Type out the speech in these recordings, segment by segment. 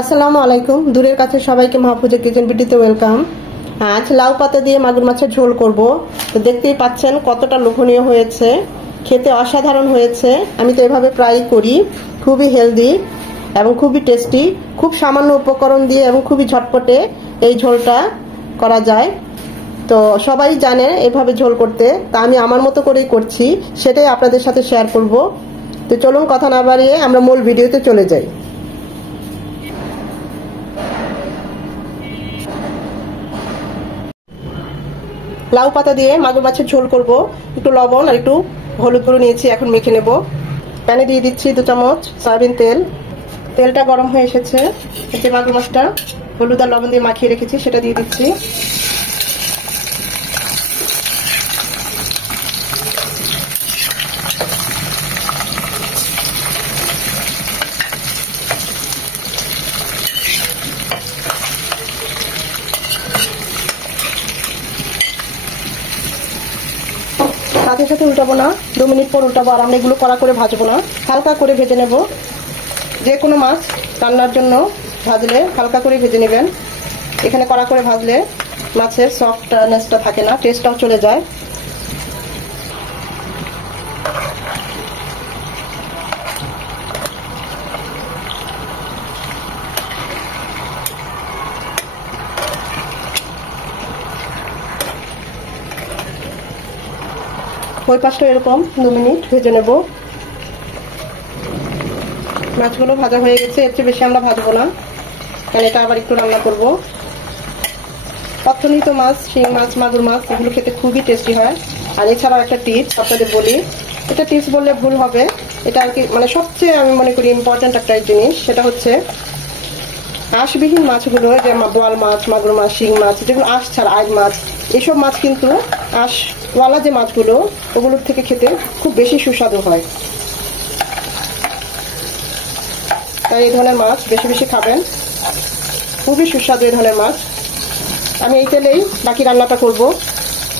আসসালামু আলাইকুম। দূরের কাছে সবাইকে মাহফুজা কিচেন ভিডিওতে ওয়েলকাম। আজ লাউ পাতা দিয়ে মাগুর মাছের ঝোল করব। তো দেখতেই পাচ্ছেন কতটা লোভনীয় হয়েছে, খেতে অসাধারণ হয়েছে। আমি তো এভাবে প্রায়ই করি, খুবই হেলদি এবং খুবই টেস্টি। খুব সামান্য উপকরণ দিয়ে এবং খুবই ঝটপটে এই ঝোলটা করা যায়। তো সবাই জানে এভাবে ঝোল করতে, তা আমি আমার মতো করেই করছি, সেটাই আপনাদের সাথে শেয়ার করব। তো চলুন কথা না বাড়িয়ে আমরা মূল ভিডিওতে চলে যাই। লাউ পাতা দিয়ে মাগুর মাছের ঝোল করব। একটু লবণ আর একটু হলুদ গুঁড়ো নিয়েছি, এখন মেখে নেব। প্যানে দিয়ে দিচ্ছি 2 চামচ সয়াবিন তেল। তেলটা গরম হয়ে এসেছে, যে মাগুর মাছটা হলুদ আর লবণ দিয়ে মাখিয়ে রেখেছি সেটা দিয়ে দিচ্ছি। সাথে সাথে উল্টাবো না, 2 মিনিট পর উল্টাবো। আর আমরা এগুলো কড়া করে ভাজবো না, হালকা করে ভেজে নেব। যে কোনো মাছ রান্নার জন্য ভাজলে হালকা করে ভেজে নেবেন। এখানে কড়া করে ভাজলে মাছের সফটনেসটা থাকে না, টেস্টটাও চলে যায়। ওই পাশটা এরকম 2 মিনিট ভেজে নেব। মাছগুলো ভাজা হয়ে গেছে, এর চেয়ে বেশি আমরা ভাজবো না, কারণ এটা আবার একটু রান্না করব। অর্থনীত মাছ, শিং মাছ, মাগুর মাছ এগুলো খেতে খুবই টেস্টি হয়। আর এছাড়াও একটা টিপস আপনাদের বলি, এটা টিপস বললে ভুল হবে, এটা আর কি মানে সবচেয়ে আমি মনে করি ইম্পর্টেন্ট একটা জিনিস। সেটা হচ্ছে আঁশবিহীন মাছগুলো, যে বোয়াল মাছ, মাগুর মাছ, শিং মাছ, যেগুলো আঁশ ছাড়া, আইড় মাছ, এইসব মাছ কিন্তু আঁশওয়ালা যে মাছগুলো, ওগুলোর থেকে খেতে খুব বেশি সুস্বাদু হয়। তাই এই ধরনের মাছ বেশি বেশি খাবেন, খুবই সুস্বাদু এই ধরনের মাছ। আমি এই তেলেই বাকি রান্নাটা করব।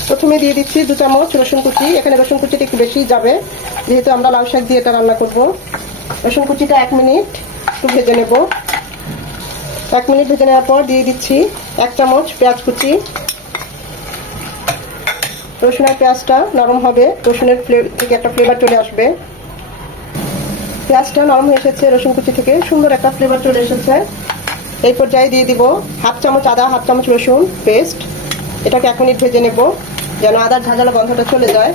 প্রথমে দিয়ে দিচ্ছি 2 চামচ রসুন কুচি। এখানে রসুন কুচিটা একটু বেশি যাবে, যেহেতু আমরা লাউ শাক দিয়ে এটা রান্না করব। রসুন কুচিটা 1 মিনিট একটু ভেজে নেব। 1 মিনিট ভেজে নেওয়ার পর দিয়ে দিচ্ছি 1 চামচ পেঁয়াজ কুচি। রসুনের পেঁয়াজটা নরম হবে, রসুনের থেকে একটা ফ্লেভার চলে আসবে। পেঁয়াজটা নরম হয়ে এসেছে, রসুন কুচি থেকে সুন্দর একটা ফ্লেভার চলে এসেছে। এই পর্যায়ে দিয়ে দিব 1/2 চামচ আদা, 1/2 চামচ রসুন পেস্ট। এটাকে 1 মিনিট ভেজে নেব, যেন আদার ঝাঁঝালো গন্ধটা চলে যায়।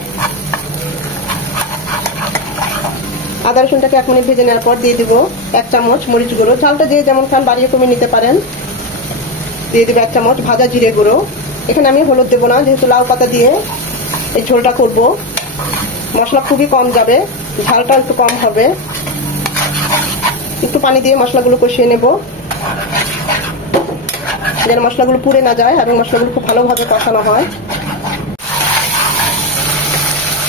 আদা রসুনটাকে 1 মিনিট ভেজে নেওয়ার পর দিয়ে দিব 1 চামচ মরিচ গুঁড়ো। ঝালটা যে যেমন খান বাড়িয়ে কমিয়ে নিতে পারেন। দিয়ে দিব 1 চামচ ভাজা জিরে গুঁড়ো। এখানে আমি হলুদ দেবো না, যেহেতু লাউ পাতা দিয়ে এই ঝোলটা করব। মশলা খুবই কম যাবে, ঝালটা একটু কম হবে। একটু পানি দিয়ে মশলাগুলো কষিয়ে নেব, যেন মশলাগুলো পুড়ে না যায় এবং মশলাগুলো খুব ভালোভাবে কষানো হয়।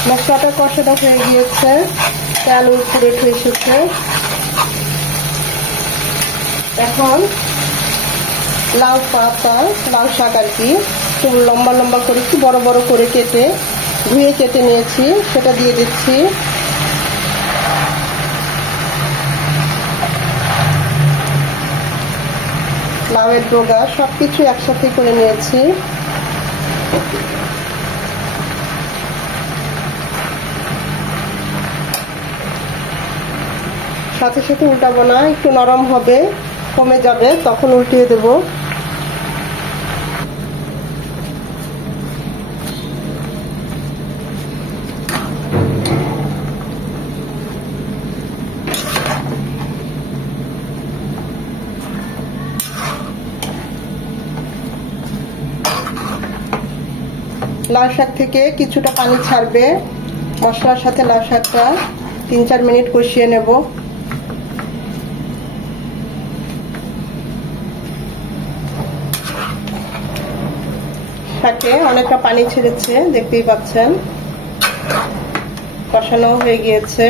মশলাটা কষানো হয়ে গিয়েছে, তেল উপরে উঠে এসেছে। এখন লাউ পাতা, লাউ শাক আর কি, একটু লম্বা লম্বা করে, একটু বড় বড় করে কেটে ধুয়ে কেটে নিয়েছি, সেটা দিয়ে দিচ্ছি। লাউয়ের ডগা সবকিছু একসাথে করে নিয়েছি। সাথে সাথে উল্টাবো না, একটু নরম হবে, কমে যাবে, তখন উল্টিয়ে দেব। লাউ শাক থেকে কিছুটা পানি ছাড়বে। মশলার সাথে লাউ শাকটা 3-4 মিনিট কষিয়ে নেব। শাকে অনেকটা পানি ছেড়েছে, দেখতেই পাচ্ছেন। কষানো হয়ে গিয়েছে।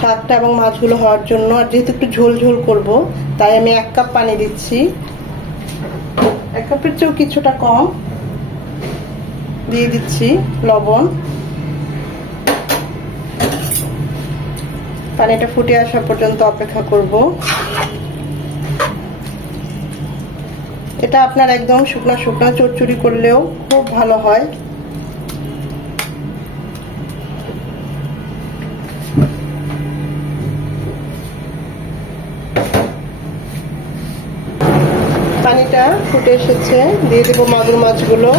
শাকটা এবং মাছগুলো হওয়ার জন্য, আর যেহেতু একটু ঝোল ঝোল করব, তাই আমি 1 কাপ পানি দিচ্ছি। 1 কাপের চেয়েও কিছুটা কম দিয়ে দিচ্ছি লবণ। পানিটা ফুটে আসা পর্যন্ত অপেক্ষা করব। এটা আপনার একদম শুকনা শুকনা চচ্চড়ি করলেও খুব ভালো হয়। পানিটা ফুটে এসেছে, দিয়ে দেব মাগুর মাছগুলো।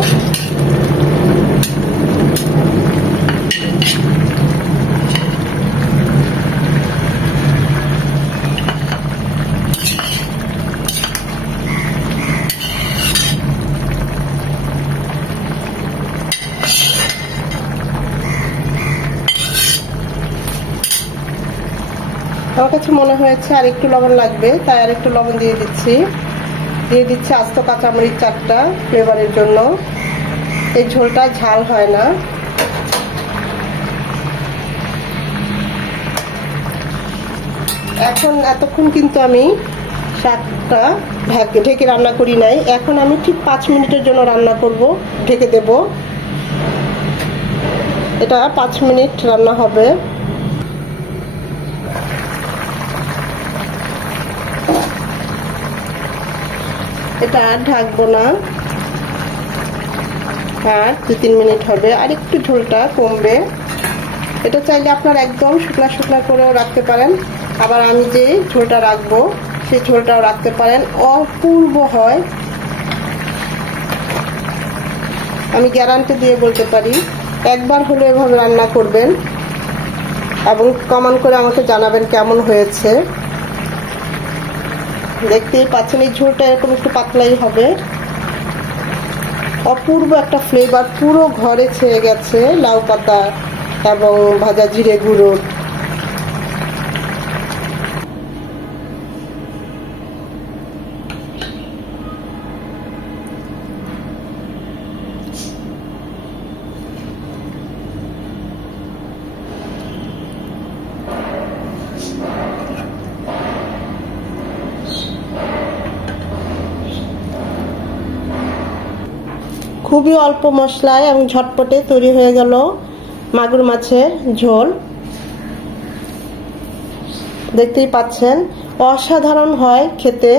আমার কাছে মনে হয়েছে আর একটু লবণ লাগবে, তাই আর একটু লবণ দিয়ে দিচ্ছি। দিয়ে দিচ্ছি আস্ত কাঁচামরিচ 4টা ফ্লেভারের জন্য। এই ঝোলটা ঝাল হয় না। এতক্ষণ কিন্তু আমি শাকটা ঢেকে রান্না করি নাই। এখন আমি ঠিক 5 মিনিটের জন্য রান্না করব, ঢেকে দেব। এটা 5 মিনিট রান্না হবে। এটা ঢাকবো না, আর 2-3 মিনিট হবে, আর একটু ঝোলটা কমবে। এটা চাইলে আপনারা একদম শুকনা শুকনা করেও রাখতে পারেন, আবার আমি যে ঝোলটা রাখবো সেই ঝোলটাও রাখতে পারেন। অপূর্ব হয়, আমি গ্যারান্টি দিয়ে বলতে পারি। একবার হলে এভাবে রান্না করবেন এবং কমেন্ট করে আমাকে জানাবেন কেমন হয়েছে। দেখতেই পাচ্ছেন এই ঝোলটা এরকম একটু পাতলাই হবে। অপূর্ব একটা ফ্লেভার পুরো ঘরে ছেয়ে গেছে লাউ পাতা এবং ভাজা জিরে গুঁড়োর। খুবই অল্প মশলায় এবং ঝটপটে তৈরি হয়ে গেল মাগুর মাছের ঝোল। দেখতেই পাচ্ছেন অসাধারণ হয় খেতে।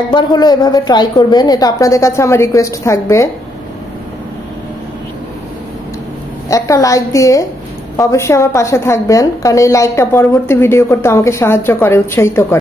একবার হলো এভাবে ট্রাই করবেন, এটা আপনাদের কাছে আমার রিকোয়েস্ট থাকবে। একটা লাইক দিয়ে অবশ্যই আমার পাশে থাকবেন, কারণ এই লাইকটা পরবর্তী ভিডিও করতে আমাকে সাহায্য করে, উৎসাহিত করে।